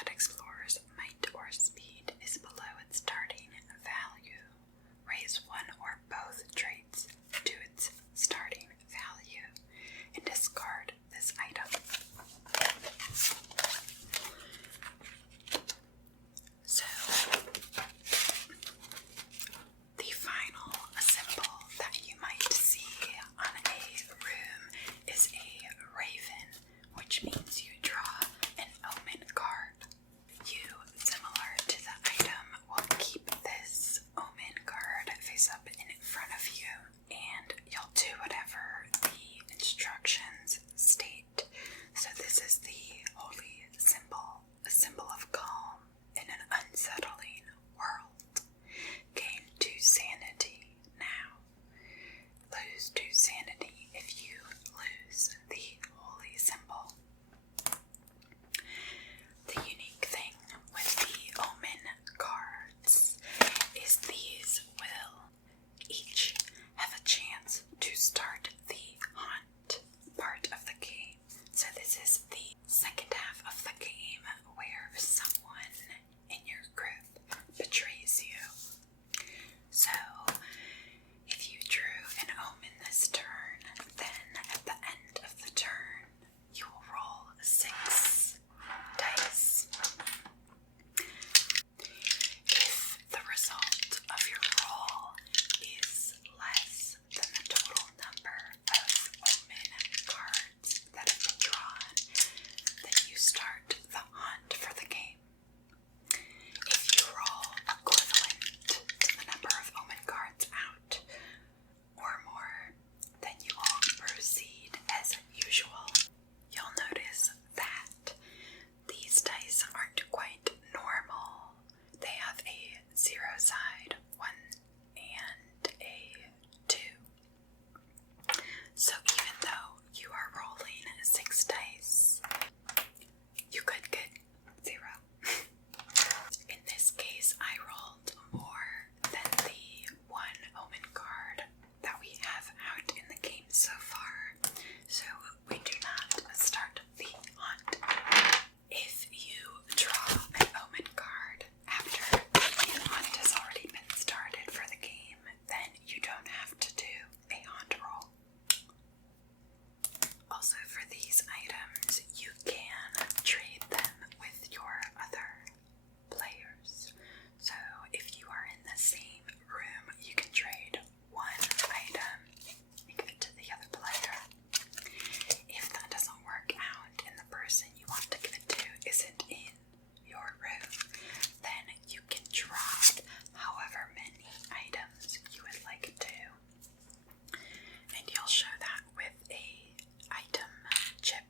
that explorer's might or speed is below its starting value, raise one or both traits to its starting value and discard this item. So, the final symbol that you might see on a room is a raven, which means you draw an omen card. You, similar to the item, will keep this omen card face up in front of you, and you'll do whatever the instructions state. So this is the holy symbol, a symbol of calm in an unsettling world. Gain 2 sanity now. Lose 2 sanity if you lose the holy symbol. The unique thing with the omen cards is these will each have a chance to start the haunt part of the game. So this is the second half of the game where someone in your group betrays you. So if you drew an omen this turn, then at the end of the turn you will roll 6 dice. If the result of your roll is less than the total number of omen cards that have been drawn, then you start the hunt for the game. If you roll equivalent to the number of omen cards out or more, then you will proceed as usual. You'll notice that these dice aren't quite normal. They have a 0 side, 1, and a 2. So even though you are rolling 6 dice, you could get 0. In this case, I rolled more than the 1 omen card that we have out in the game so far, so we do not start the hunt. If you draw an omen card after the hunt has already been started for the game, then you don't have to do a hunt roll. Also, for these items, you can trade them with your other players. So if you are in the same room, you can trade one item and give it to the other player. If that doesn't work out and the person you want to give it to isn't in your room, then you can drop however many items you would like to. And you'll show that with a item chip.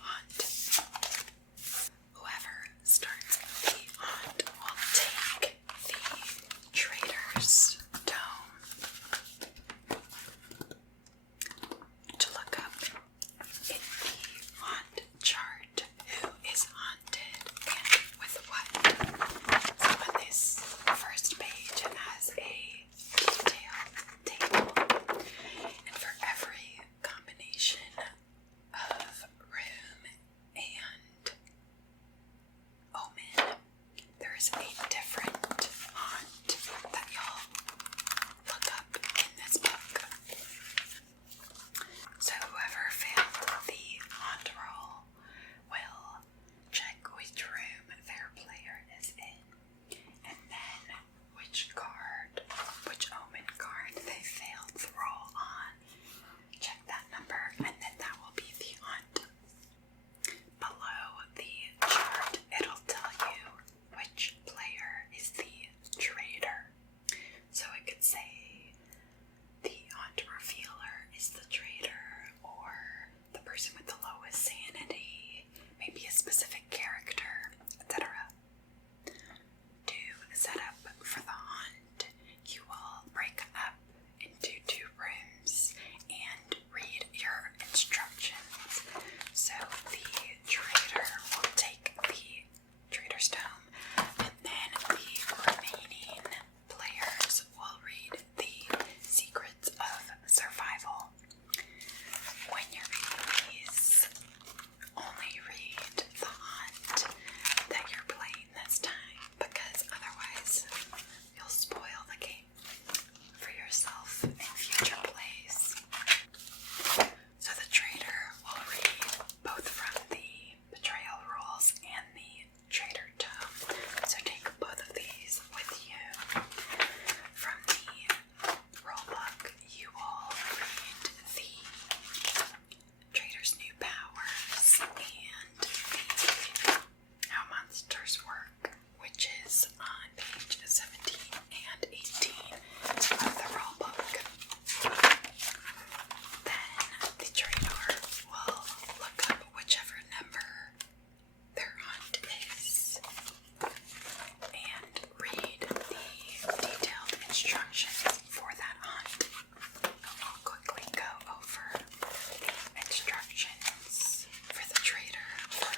haunt. Whoever starts the haunt will take the Traitor's Tome to look up in the haunt chart who is haunted and with what. So on this first page it has a detailed table, and for every combination of room and omen, there is a different haunt that you'll look up in this book. So whoever failed the haunt roll will check which room their player is in, and then which omen card they failed the roll on. Check that number, and then that will be the haunt. Below the chart, it'll tell you which player is the traitor. So it could say the haunt revealer is the traitor, or the person with the lowest sanity, maybe a specific character, etc. To set up for the haunt, you will break up into 2 rooms and read your instructions. So the traitor will take the Traitor's Tome, and then the remaining players will read the Secrets of Survival. When you're reading these, only read the haunt that you're playing this time, because otherwise you'll spoil the game for yourself in future plays. So the traitor will read both from the betrayal rules and the Traitor Tome. So take both of these with you. From the rule book, you will read the Traitor's New Powers and the How Monsters Work, which is on page 17 and 18 of the rule book. Then the traitor will look up whichever number their haunt is and read the detailed instructions for that haunt. I'll quickly go over the instructions for the traitor for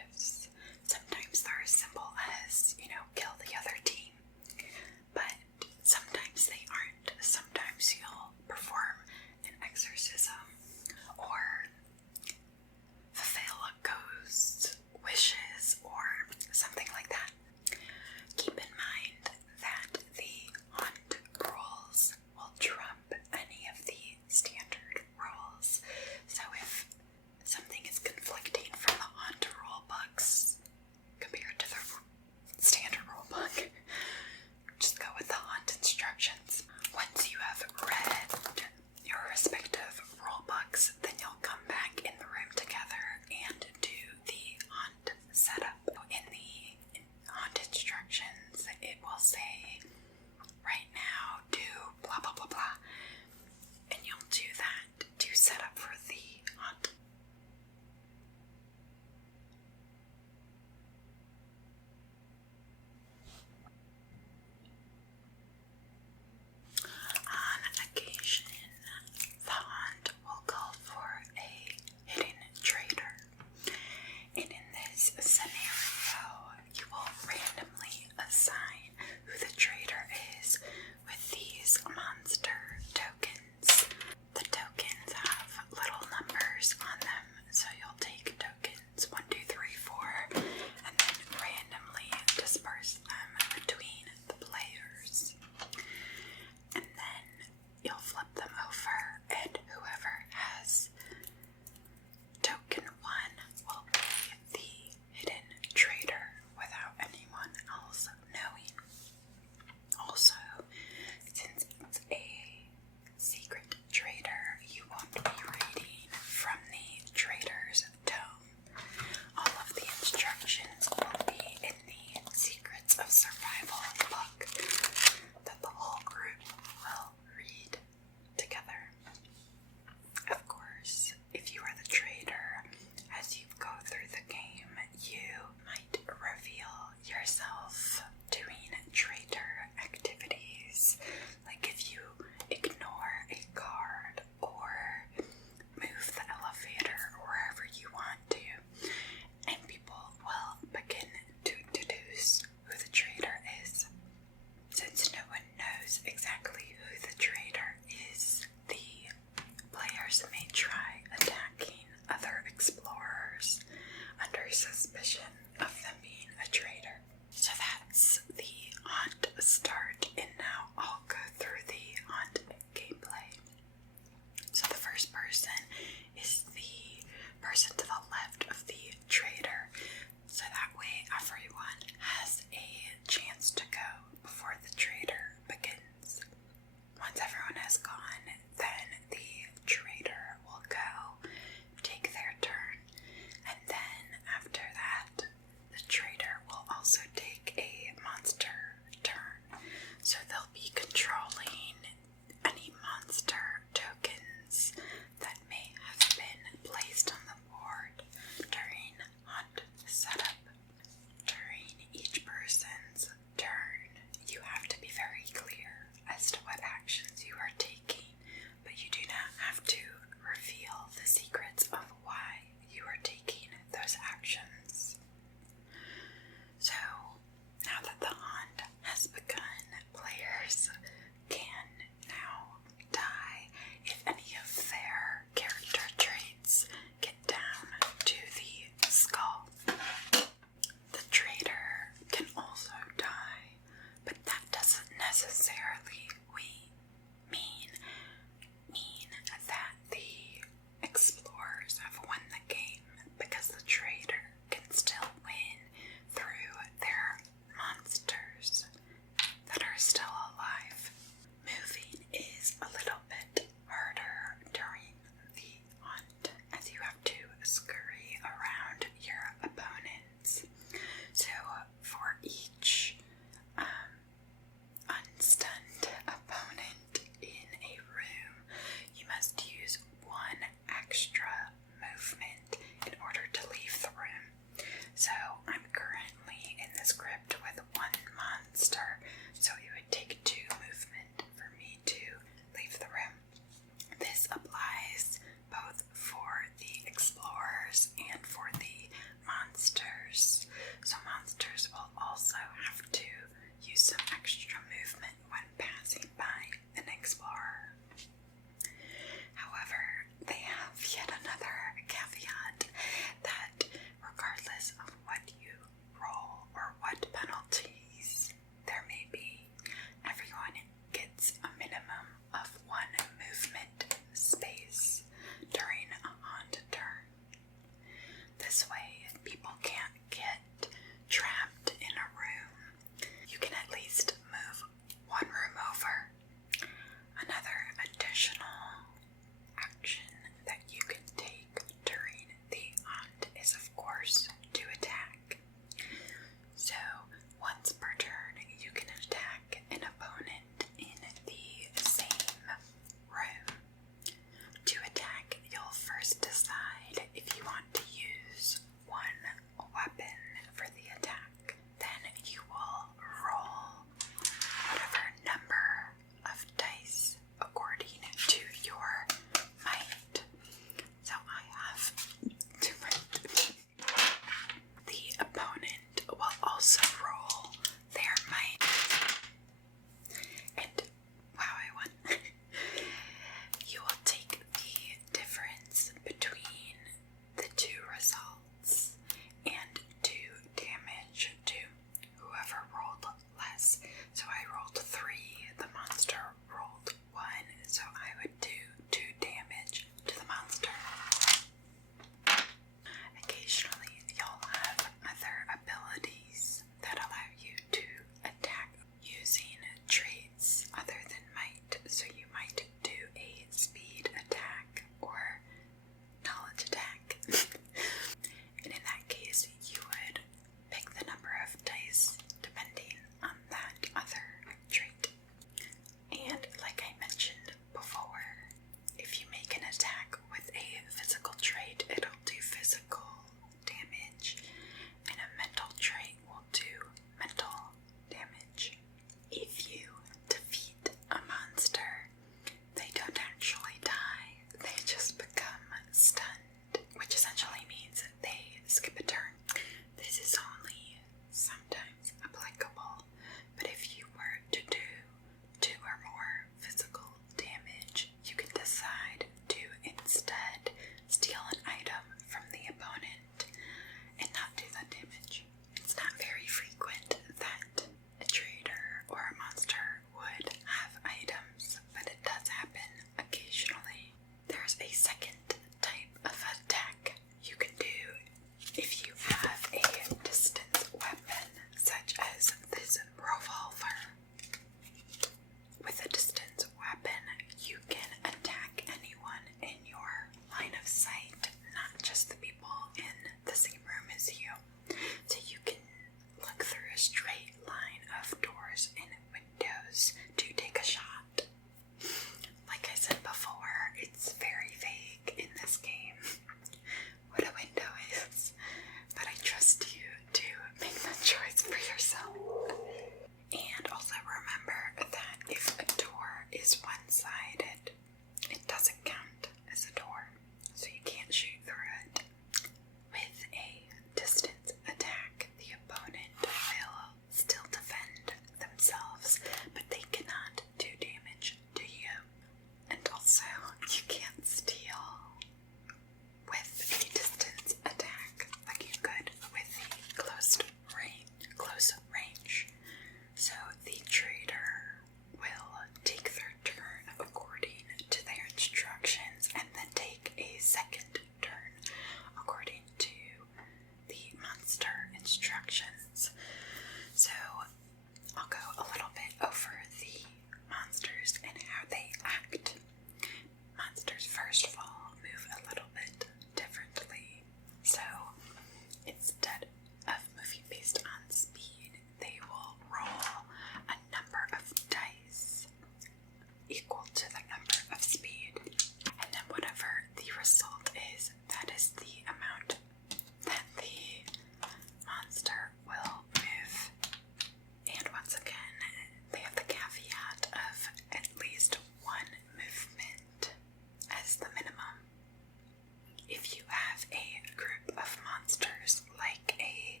have a group of monsters, like a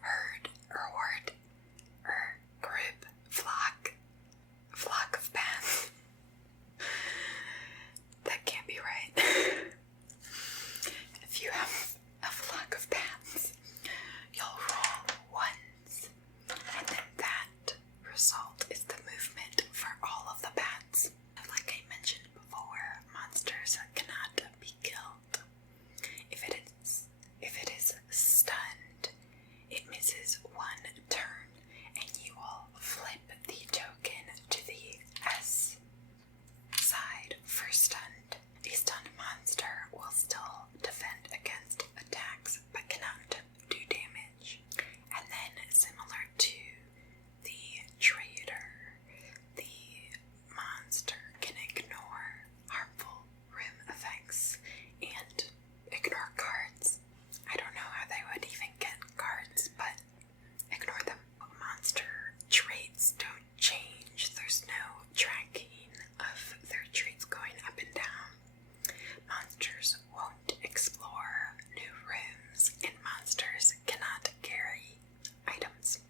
herd or horde or group, flock of bats. That can't be right. If you have a flock of bats, you'll roll ones, and then that result is the movement for all of the bats. Like I mentioned before, monsters cannot be killed. If it is stunned, it misses one turn, and you will flip the token to the S side for stunned. A stunned monster will still defend against attacks but cannot do damage. And then, similar to the traitor, the monster can ignore harmful room effects and ignore cards. I don't know how they would even get cards, but ignore them. Monster traits don't change. There's no tracking of their traits going up and down. Monsters won't explore new rooms, and monsters cannot carry items.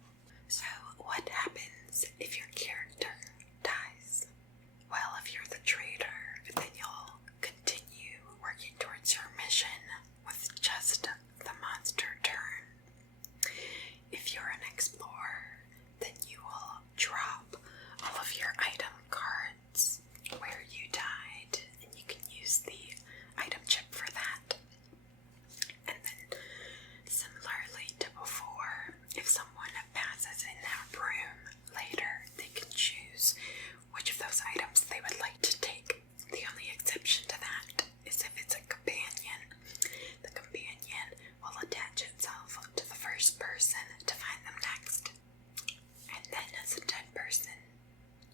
So, what happens if your character dies? Well, if you're the traitor, then you'll continue working towards your mission with just the monster turn. If you're an explorer, then you will drop all of your item cards where you died, and you can use the item chip for that. And then, similarly to before, if someone passes in that room later, they can choose which of those items they would like to take. The only exception to that is if it's a companion. The companion will attach itself to the first person to find them next. And then as a dead person,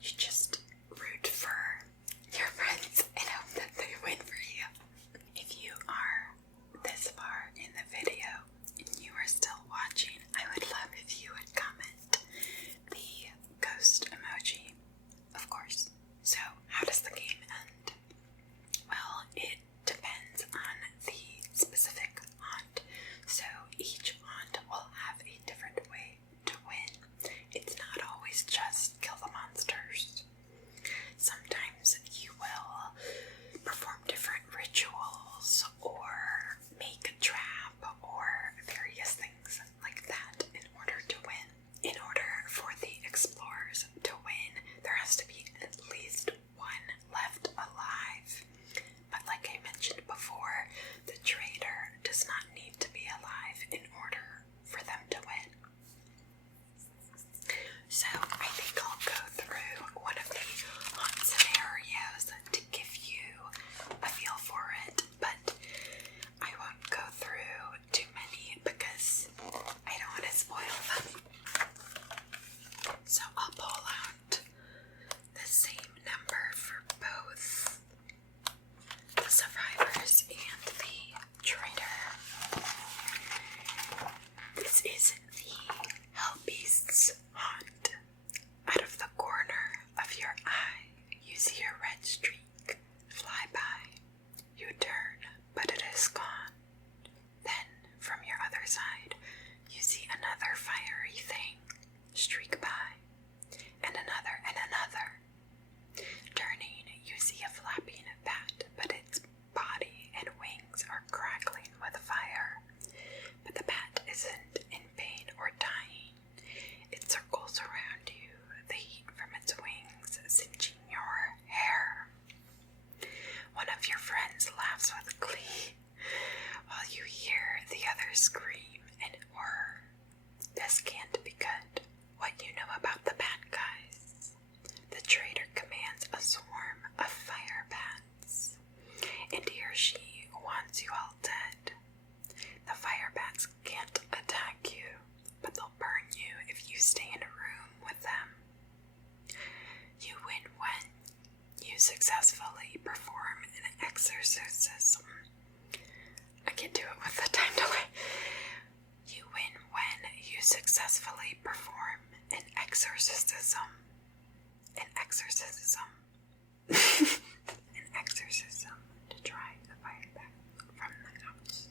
you just root for your friends and hope that they win for you. If you are this far in the video and you are still watching, I would love if you would comment the ghost emoji, of course. So, how does the game end? Well, it depends on the specific haunt. So, each haunt will have a different way to win. It's not always just kill the monsters. Sometimes you will perform different rituals or make a trap or various things like that in order to win. In order for the explorers to win, there has to be at least one left alive. But like I mentioned before, the traitor does not need to be alive in order for them to win. So I think I'll go through one of the haunt scenarios to give you a feel for it, but I won't go through too many because I don't want to spoil them. So I'll pull out the same number for both the survivors and the traitor. This is the Hell Beasts haunt. Out of the corner of your eye, you see a red streak fly by. You turn, but it is gone. Then, from your other side, you see another fiery thing streak by, and another and another. Turning, you see a flapping bat, but its body and wings are crackling with fire. But the bat isn't in pain or dying. It circles around you, the heat from its wings singeing your hair. One of your friends laughs with glee, while you hear the other scream in horror. This can't be good. What you know about the bad guys? The traitor commands a swarm of fire bats, and he or she wants you all dead. The fire bats can't attack you, but they'll burn you if you stay in a room with them. You win when you successfully perform an exorcism. I can't do it with the time delay. You win when you successfully perform an exorcism. An exorcism. An exorcism to drive the fire back from the house.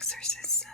exorcism